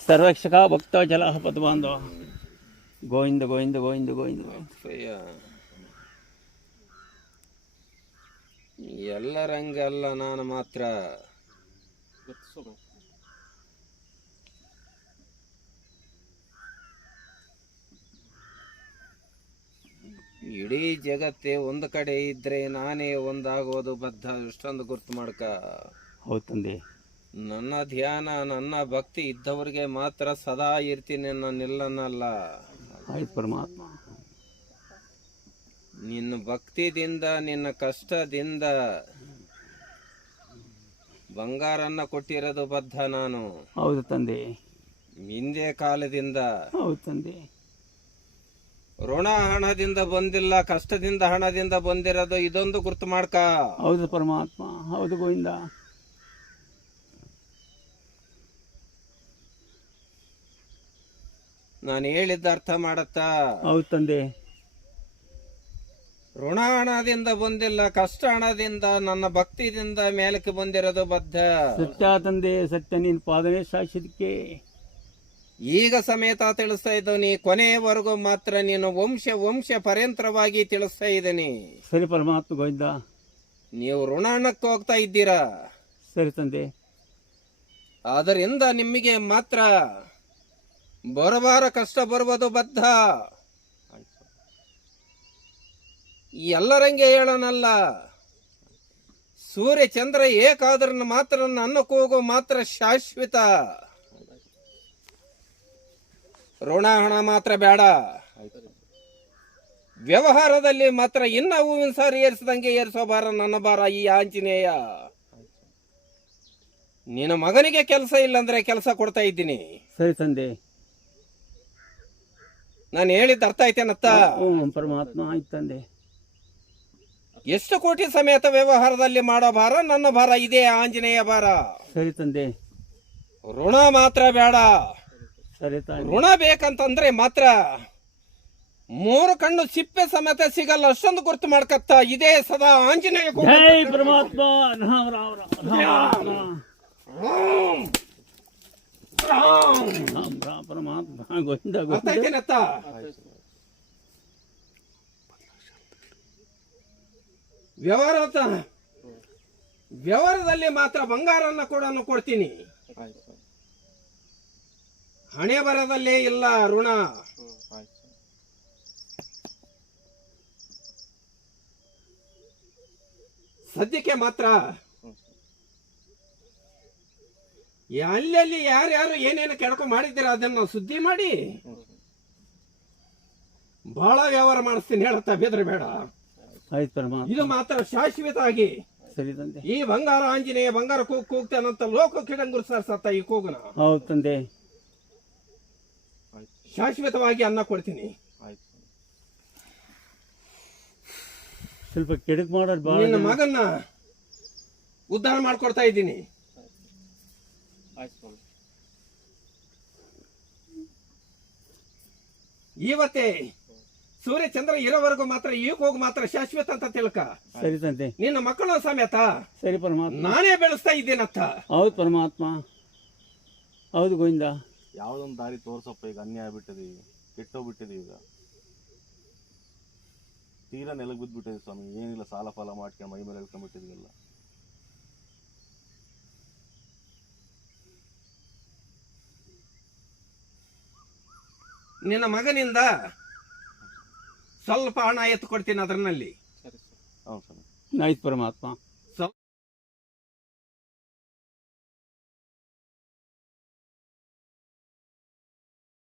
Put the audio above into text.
ಸರ್ವಕ್ಷಕ ಭಕ್ತ ಜಲ ಪದ್ಮಾಂಧವ ಗೋವಿಂದ ಗೋವಿಂದ ಗೋವಿಂದ ಗೋವಿಂದ. ಗೋವಿಂದ ಅಯ್ಯ ಎಲ್ಲರಂಗಲ್ಲ ನಾನು ಮಾತ್ರ. ಇಡೀ ಜಗತ್ತೇ ಒಂದು ಕಡೆ ಇದ್ರೆ ನಾನೇ ಒಂದಾಗೋದು ಬದ್ಧ. ಇಷ್ಟೊಂದು ಗುರ್ತು ಮಾಡ್ಕ. ಹೌದು ತಂದೆ. ನನ್ನ ಧ್ಯಾನ ನನ್ನ ಭಕ್ತಿ ಇದ್ದವರಿಗೆ ಮಾತ್ರ ಸದಾ ಇರ್ತೀನಿ ನಾನಿಲ್ಲನಲ್ಲ ಆಯ್ತು ಪರಮಾತ್ಮ. ನಿನ್ನ ಭಕ್ತಿದಿಂದ ನಿನ್ನ ಕಷ್ಟದಿಂದ ಬಂಗಾರನ್ನ ಕೊಟ್ಟಿರೋದು ಬದ್ಧ ನಾನು. ಹೌದು ತಂದೆ. ಹಿಂದೆ ಕಾಲದಿಂದ. ಹೌದು ತಂದೆ. ಋಣ ಹಣದಿಂದ ಬಂದಿಲ್ಲ ಕಷ್ಟದಿಂದ ಹಣದಿಂದ ಬಂದಿರೋದು ಇದೊಂದು ಗುರ್ತು ಮಾಡ್ಕ. ಹೌದು ಪರಮಾತ್ಮ. ಹೌದು ಗೋವಿಂದ. ನಾನು ಹೇಳಿದ್ದ ಅರ್ಥ ಮಾಡತ್ತಾ? ಹೌದು ತಂದೆ. ಋಣ ಹಣದಿಂದ ಬಂದಿಲ್ಲ ಕಷ್ಟ ಹಣದಿಂದ ನನ್ನ ಭಕ್ತಿದಿಂದ ಮೇಲಕ್ಕೆ ಬಂದಿರೋದು ಬದ್ಧ. ಸತ್ಯ ತಂದೆ ಸತ್ಯ ನೀನು ಪಾದವೇ ಶಾಶ್ವತಕ್ಕೆ ಈಗ ಸಮೇತ ತಿಳಿಸ್ತಾ ಇದ್ದೀನಿ ಕೊನೆಯವರೆಗೂ ಮಾತ್ರ ನೀನು ವಂಶ ವಂಶ ಪರ್ಯಂತರವಾಗಿ ತಿಳಿಸ್ತಾ ಇದ್ದೀನಿ. ಸರಿ ಪರಮಾತ್ಮ ಗೋವಿಂದ. ನೀವು ಋಣಾಣಕ್ಕೆ ಹೋಗ್ತಾ ಇದ್ದೀರಾ? ಸರಿ ತಂದೆ. ಅದರಿಂದ ನಿಮಗೆ ಮಾತ್ರ ಬರಬಾರ ಕಷ್ಟ ಬರುವುದು ಬದ್ಧ. ಎಲ್ಲರಂಗೆ ಹೇಳೋನಲ್ಲ, ಸೂರ್ಯ ಚಂದ್ರ ಏಕಾದ್ರನ್ನ ಮಾತ್ರ ನನ್ನ ಕೂಗು ಮಾತ್ರ ಶಾಶ್ವತ. ಋಣ ಹಣ ಮಾತ್ರ ಬೇಡ. ವ್ಯವಹಾರದಲ್ಲಿ ಮಾತ್ರ ಇನ್ನ ಹೂವಿನ ಸಾರಿ ಏರಿಸದಂಗೆ ಏರಿಸೋ ಬಾರ ನನ್ನ ಬಾರ ಈ ಆಂಜನೇಯ. ನಿನ್ನ ಮಗನಿಗೆ ಕೆಲಸ ಇಲ್ಲಂದ್ರೆ ಕೆಲಸ ಕೊಡ್ತಾ ಇದ್ದೀನಿ. ಸರಿ ತಂದೆ. ನಾನು ಹೇಳಿದ್ದು ಅರ್ಥ ಐತೇನತ್ತ ಹ್ಞೂ ಪರಮಾತ್ಮ ಆಯ್ತಂದೆ ಎಷ್ಟು ಕೋಟಿ ಸಮೇತ ವ್ಯವಹಾರದಲ್ಲಿ ಮಾಡೋ ಭಾರ? ನನ್ನ ಭಾರ ಇದೇ ಆಂಜನೇಯ ಭಾರ. ಸರಿ ತಂದೆ. ಋಣ ಮಾತ್ರ ಬೇಡ. ಸರಿ ತಾಯಿ. ಋಣ ಬೇಕಂತಂದ್ರೆ ಮಾತ್ರ ಮೂರು ಕಣ್ಣು ಸಿಪ್ಪೆ ಸಮೇತ ಸಿಗಲ್ಲ ಅಷ್ಟೊಂದು ಗುರ್ತು ಮಾಡ್ಕತ್ತ. ಇದೇ ಸದಾ ಆಂಜನೇಯ ಜೈ ಪರಮಾತ್ಮ. ರಾಮ ರಾಮ ರಾಮ ರಾಮ ರಾಮ ರಾಮ ರಾಮ, ಪರಮಾತ್ಮ. ಗೋವಿಂದ ಆಯ್ತೇನತ್ತ ವ್ಯವಹಾರ ಅಂತ- ವ್ಯವಹಾರದಲ್ಲಿ ಮಾತ್ರ ಬಂಗಾರನ್ನ ಕೂಡ ಕೊಡ್ತೀನಿ. ಹಣೆ ಬರದಲ್ಲೇ ಇಲ್ಲ ಋಣ. ಸದ್ಯಕ್ಕೆ ಮಾತ್ರ ಈ ಅಲ್ಲಲ್ಲಿ ಯಾರ್ಯಾರು ಏನೇನು ಕೆಡ್ಕೊ ಮಾಡಿದ್ದೀರ ಅದನ್ನ ಸುದ್ದಿ ಮಾಡಿ. ಬಹಳ ವ್ಯವಹಾರ ಮಾಡಿಸ್ತೀನಿ ಹೇಳತ್ತ ಬೇದ್ರೆ ಬೇಡ. ಆಯ್ತು ಇದು ಮಾತ್ರ ಶಾಶ್ವತ ಆಗಿ. ಸರಿ ತಂದೆ. ಈ ಬಂಗಾರ ಆಂಜನೇಯ ಬಂಗಾರ ಕೂಗ್ ಕೂಗ್ತಾನಂತ ಲೋಕ ಕಿಡಂಗುರು ಸತ್ತ ಈ ಕೂಗನ. ಹೌದು ತಂದೆ. ಶಾಶ್ವತವಾಗಿ ಅನ್ನ ಕೊಡ್ತೀನಿ. ಸ್ವಲ್ಪ ಕೆಡಕ್ ಮಾಡೋದು ಭಾಳ ನಿನ್ನ ಮಗನ್ನ ಉದ್ಧಾರ ಮಾಡ್ಕೊಡ್ತಾ ಇದ್ದೀನಿ. ಇವತ್ತೇ ಸೂರ್ಯ ಚಂದ್ರ ಇರೋವರೆಗೂ ಮಾತ್ರ ಈಗ ಹೋಗಿ ಮಾತ್ರ ಶಾಶ್ವತ ಅಂತ ತಿಳ್ಕ. ಸರಿ ತಂತೆ ನಿನ್ನ ಮಕ್ಕಳು ಸಮೇತ ಸರಿ ಪರಮಾತ್ಮ. ನಾನೇ ಬೆಳೆಸ್ತಾ ಇದ್ದೀನತ್ತ. ಹೌದು ಪರಮಾತ್ಮ. ಹೌದು ಗೋವಿಂದ. ಯಾವ್ದೊಂದು ದಾರಿ ತೋರ್ಸಪ್ಪ ಈಗ ಅನ್ಯಾಯ ಬಿಟ್ಟಿದೀವಿ ಕೆಟ್ಟೋಗ್ಬಿಟ್ಟಿದೆ ಈಗ. ತೀರಾ ನೆಲಗ್ ಬಿದ್ದ್ಬಿಟ್ಟಿದೆ ಸ್ವಾಮಿ ಏನಿಲ್ಲ ಸಾಲ ಫಾಲ ಮಾಡ್ಕೊಂಡು ಮೈ ಮೇಲೆ ಹೇಳ್ಕೊಂಡ್ಬಿಟ್ಟಿದ್ವಿಲ್ಲ ನಿನ್ನ ಮಗನಿಂದ ಸ್ವಲ್ಪ ಹಣ ಎತ್ತು ಕೊಡ್ತೀನಿ ಅದರಲ್ಲಿ ಆಯ್ತು ಪರಮಾತ್ಮ